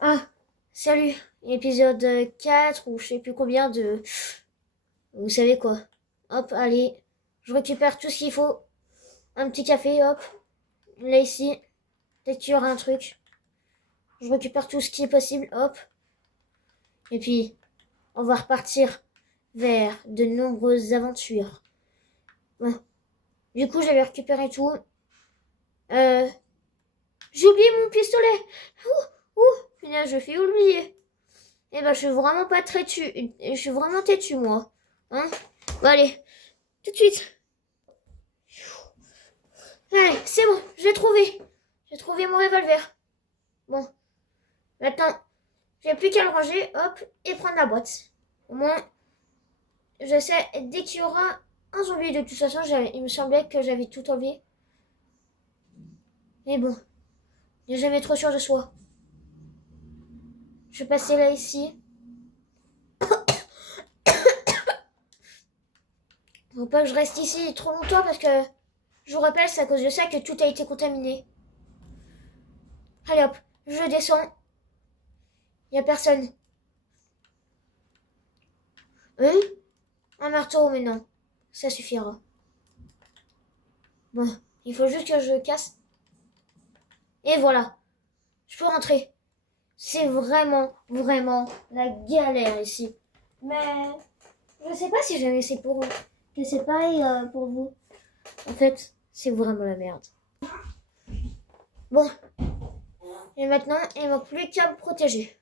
Ah, salut, épisode 4 ou je sais plus combien de... Vous savez quoi? Hop, allez, je récupère tout ce qu'il faut. Un petit café, hop, là ici. Peut-être qu'il y aura un truc. Je récupère tout ce qui est possible, hop. Et puis, on va repartir vers de nombreuses aventures. Bon, du coup, j'avais récupéré tout. Euh, j'ai oublié mon pistolet. Punaise, je fais oublier. Eh ben, je suis vraiment pas très je suis vraiment têtu, moi. Hein? Bon, allez, tout de suite. Allez, c'est bon, j'ai trouvé. J'ai trouvé mon revolver. Bon, maintenant, j'ai plus qu'à le ranger, hop, et prendre la boîte. Au moins, je sais, dès qu'il y aura un zombie, de toute façon, il me semblait que j'avais tout enlevé. Mais bon, j'ai jamais trop sûr de soi. Je vais passer là, ici. Faut pas que je reste ici trop longtemps parce que, je vous rappelle, c'est à cause de ça que tout a été contaminé. Allez hop, je descends. Y a personne. Hein? Un marteau, mais non. Ça suffira. Bon, il faut juste que je casse. Et voilà, je peux rentrer. C'est vraiment, vraiment la galère ici. Mais je sais pas si j'avais essayé pour vous. Que c'est pareil pour vous. En fait, c'est vraiment la merde. Bon, et maintenant, il ne manque plus qu'à me protéger.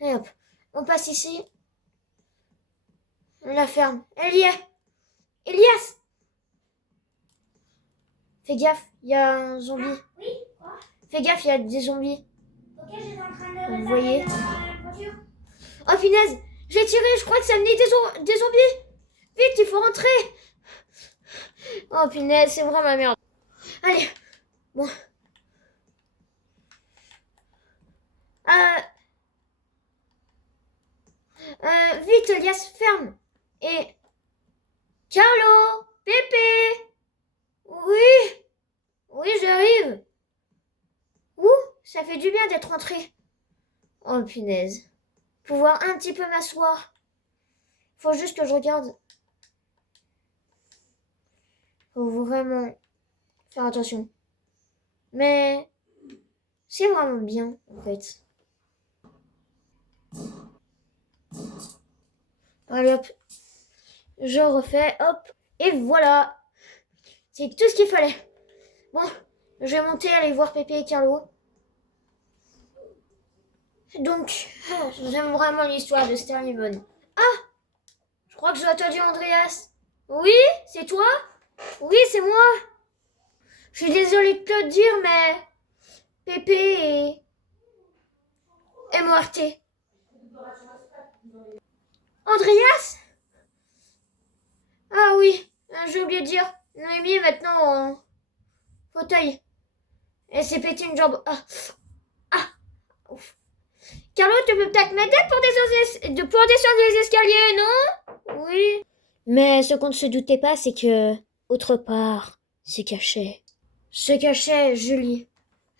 Et hop, on passe ici. La ferme. Elle y est. Elias! Fais gaffe, il y a un zombie. Oui, quoi? Fais gaffe, il y a des zombies. Ok, j'étais en train de... Vous voyez? La voiture. Oh punaise, j'ai tiré, je crois que ça venait des zombies. Vite, il faut rentrer. Oh punaise, c'est vraiment la merde. Allez, bon. Euh, vite, Elias, ferme. Et... Carlo, Pépé. Oui, oui, j'arrive. Ouh, ça fait du bien d'être rentré. Oh punaise. Pouvoir un petit peu m'asseoir. Faut juste que je regarde. Faut vraiment faire attention. Mais c'est vraiment bien, en fait. Allez hop, je refais, hop, et voilà. C'est tout ce qu'il fallait. Bon, je vais monter, aller voir Pépé et Carlo. Donc, j'aime vraiment l'histoire de Sterling. Ah, je crois que j'ai entendu Andreas. Oui, c'est toi? Oui, c'est moi. Je suis désolée de te le dire, mais Pépé est morté. Andreas? Ah oui, j'ai oublié de dire. Noémie est maintenant en fauteuil. Elle s'est pété une jambe. Ah, ah, ouf. Carlo, tu peux peut-être m'aider pour descendre les escaliers, non? Oui. Mais ce qu'on ne se doutait pas, c'est que, autre part, se cachait Julie.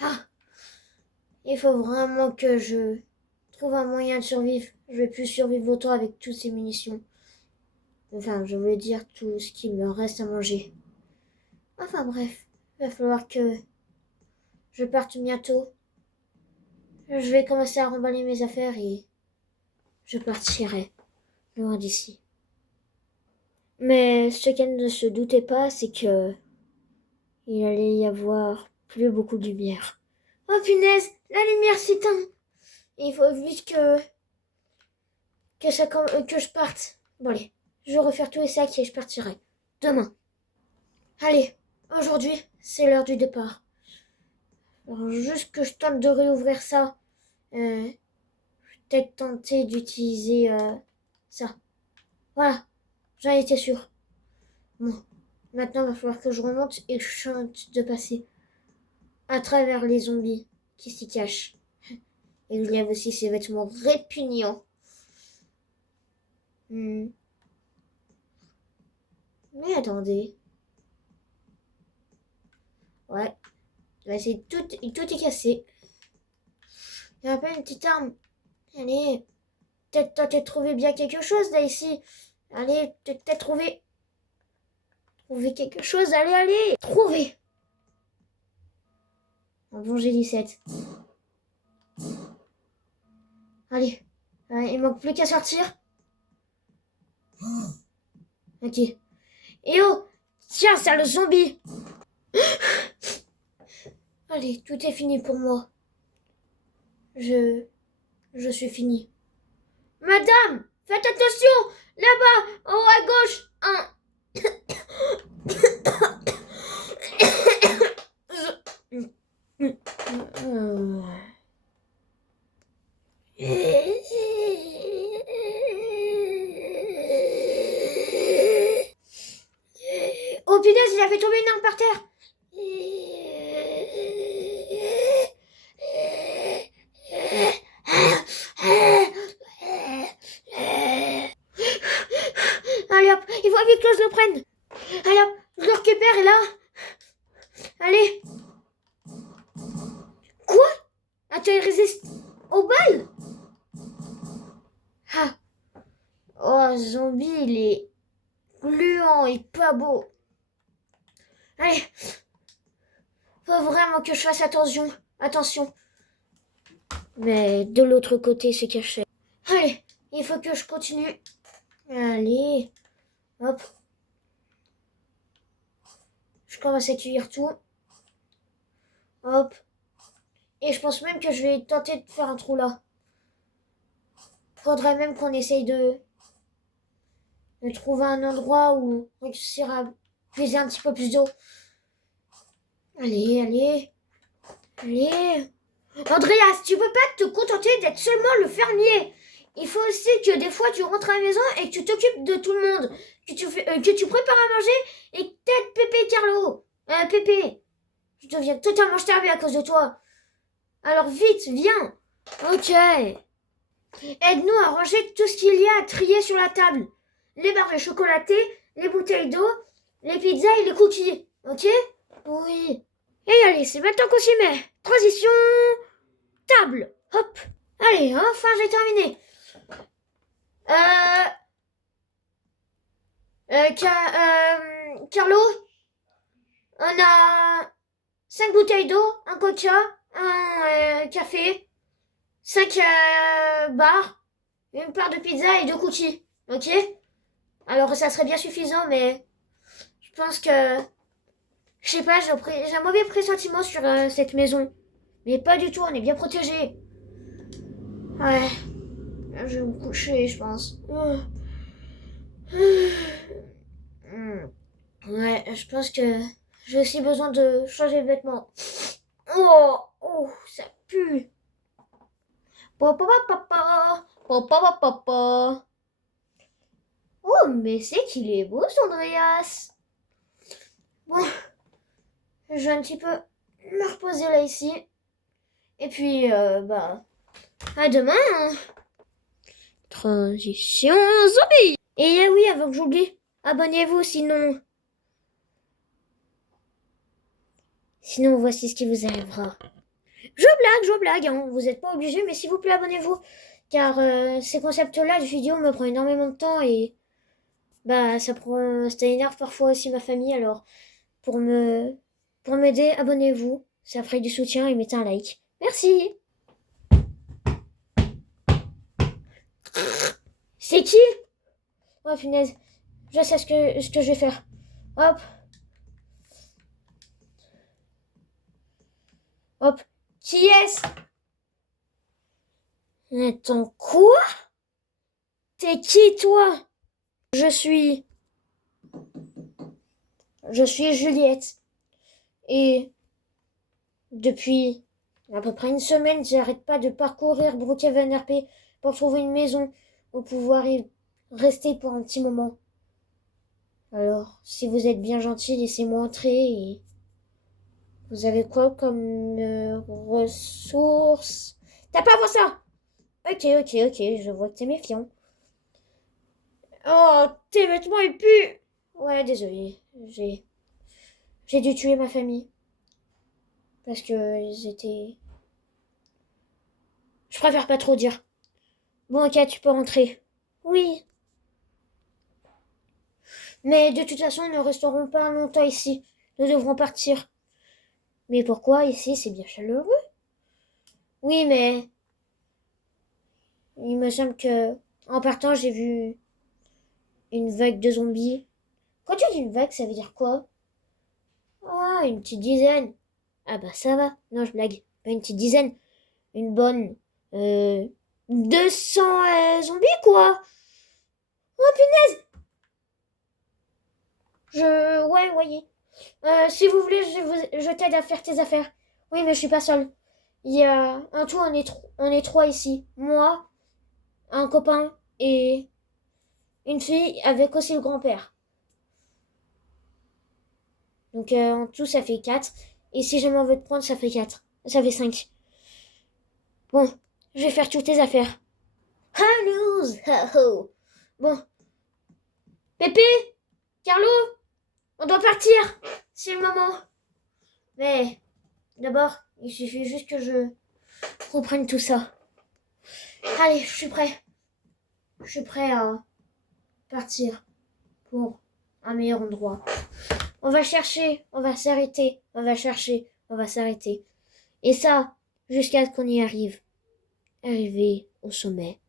Ah, il faut vraiment que je trouve un moyen de survivre. Je vais plus survivre longtemps avec toutes ces munitions. Enfin, je veux dire tout ce qui me reste à manger. Enfin bref, il va falloir que je parte bientôt. Je vais commencer à remballer mes affaires et je partirai loin d'ici. Mais ce qu'elle ne se doutait pas, c'est que il allait y avoir plus beaucoup de lumière. Oh punaise, la lumière s'éteint. Il faut vite que je parte. Bon allez, je vais refaire tous les sacs et je partirai. Demain. Allez, aujourd'hui, c'est l'heure du départ. Alors juste que je tente de réouvrir ça. Peut-être tenter d'utiliser ça. Voilà, j'en étais sûre. Bon, maintenant il va falloir que je remonte et que je chante de passer à travers les zombies qui s'y cachent. Et que je lève aussi ces vêtements répugnants. Hmm. Mais attendez. Ouais. Ouais, tout est cassé. Il y a pas une petite arme. Allez, peut-être toi t'as trouvé bien quelque chose là ici. Allez, peut-être trouvé quelque chose. Allez, trouvé. Bon, j'ai 17. Allez, il manque plus qu'à sortir. Ok. Et oh, tiens, c'est le zombie. Allez, tout est fini pour moi. Je suis fini. Madame, faites attention. Là-bas, en haut à gauche. Oh punaise, il a fait tomber une arme par terre. Allez hop, il faut vite que je le prenne. Allez hop, je le récupère et là. Allez. Quoi? Attends, il résiste aux balles? Ah. Oh, zombie, il est gluant et pas beau. Allez. Faut vraiment que je fasse attention. Attention. Mais de l'autre côté, c'est caché. Allez, il faut que je continue. Allez. Hop. Je commence à cueillir tout. Hop. Et je pense même que je vais tenter de faire un trou là. Faudrait même qu'on essaye de trouver un endroit où réussir à puiser un petit peu plus d'eau. Allez, allez. Allez. Andreas, tu peux pas te contenter d'être seulement le fermier. Il faut aussi que des fois tu rentres à la maison et que tu t'occupes de tout le monde. Que tu prépares à manger et que t'aides Pépé et Carlo. Pépé, je deviens totalement starvé à cause de toi. Alors vite, viens. Ok. Aide-nous à ranger tout ce qu'il y a à trier sur la table. Les barres de chocolaté, les bouteilles d'eau, les pizzas et les cookies. Ok? Oui. Et allez, c'est maintenant qu'on s'y met. Transition table. Hop. Allez, enfin j'ai terminé. Carlo, on a 5 bouteilles d'eau, un coca, un café, 5 bars, une part de pizza et 2 cookies. Ok? Alors ça serait bien suffisant, mais je pense que... Je sais pas, j'ai un mauvais pressentiment sur cette maison. Mais pas du tout, on est bien protégés. Ouais, je vais me coucher, je pense. Ouais, je pense que j'ai aussi besoin de changer de vêtements. Oh, ça pue. Papa, papa, papa, papa. Oh, mais c'est qu'il est beau, ce Andreas. Bon, je vais un petit peu me reposer là ici. Et puis, à demain. Hein. Transition zombie. Et oui, avant que j'oublie, abonnez-vous sinon voici ce qui vous arrivera. Je blague, hein. Vous n'êtes pas obligés, mais s'il vous plaît, abonnez-vous. Car ces concepts-là de vidéo me prennent énormément de temps et ça énerve parfois aussi ma famille. Alors, pour m'aider, abonnez-vous. Ça ferait du soutien et mettez un like. Merci. C'est qui? Oh punaise, je sais ce que je vais faire. Hop. Hop. Qui est-ce? Attends, quoi? T'es qui, toi? Je suis Juliette. Et depuis à peu près une semaine, j'arrête pas de parcourir Brookhaven RP pour trouver une maison où pouvoir y rester pour un petit moment. Alors, si vous êtes bien gentil, laissez-moi entrer et... Vous avez quoi comme ressources? T'as pas à voir ça! Ok, je vois que t'es méfiant. Oh, tes vêtements ils puent! Ouais, désolé, j'ai dû tuer ma famille. Parce que ils étaient... Je préfère pas trop dire. Bon, ok, tu peux rentrer. Oui. Mais de toute façon, nous ne resterons pas longtemps ici. Nous devrons partir. Mais pourquoi ici, c'est bien chaleureux? Oui, mais il me semble que en partant, j'ai vu une vague de zombies. Quand tu dis une vague, ça veut dire quoi? Ah, une petite dizaine. Ah bah ça va. Non, je blague. Pas une petite dizaine. Une bonne... Euh, 200 zombies, quoi. Oh punaise. Ouais, voyez. Si vous voulez, je t'aide à faire tes affaires. Oui, mais je suis pas seule. Il y a... En tout, on est trois ici. Moi, un copain et une fille avec aussi le grand-père. Donc en tout, ça fait 4. Et si je m'en veux te prendre, ça fait 4. Ça fait 5. Bon, je vais faire toutes tes affaires. Ah, news! Ha, ho. Bon, Pépé, Carlo, on doit partir. C'est le moment. Mais d'abord, il suffit juste que je reprenne tout ça. Allez, je suis prêt. Je suis prêt à partir pour un meilleur endroit. On va chercher, on va s'arrêter, on va chercher, on va s'arrêter. Et ça, jusqu'à ce qu'on y arrive. Arriver au sommet.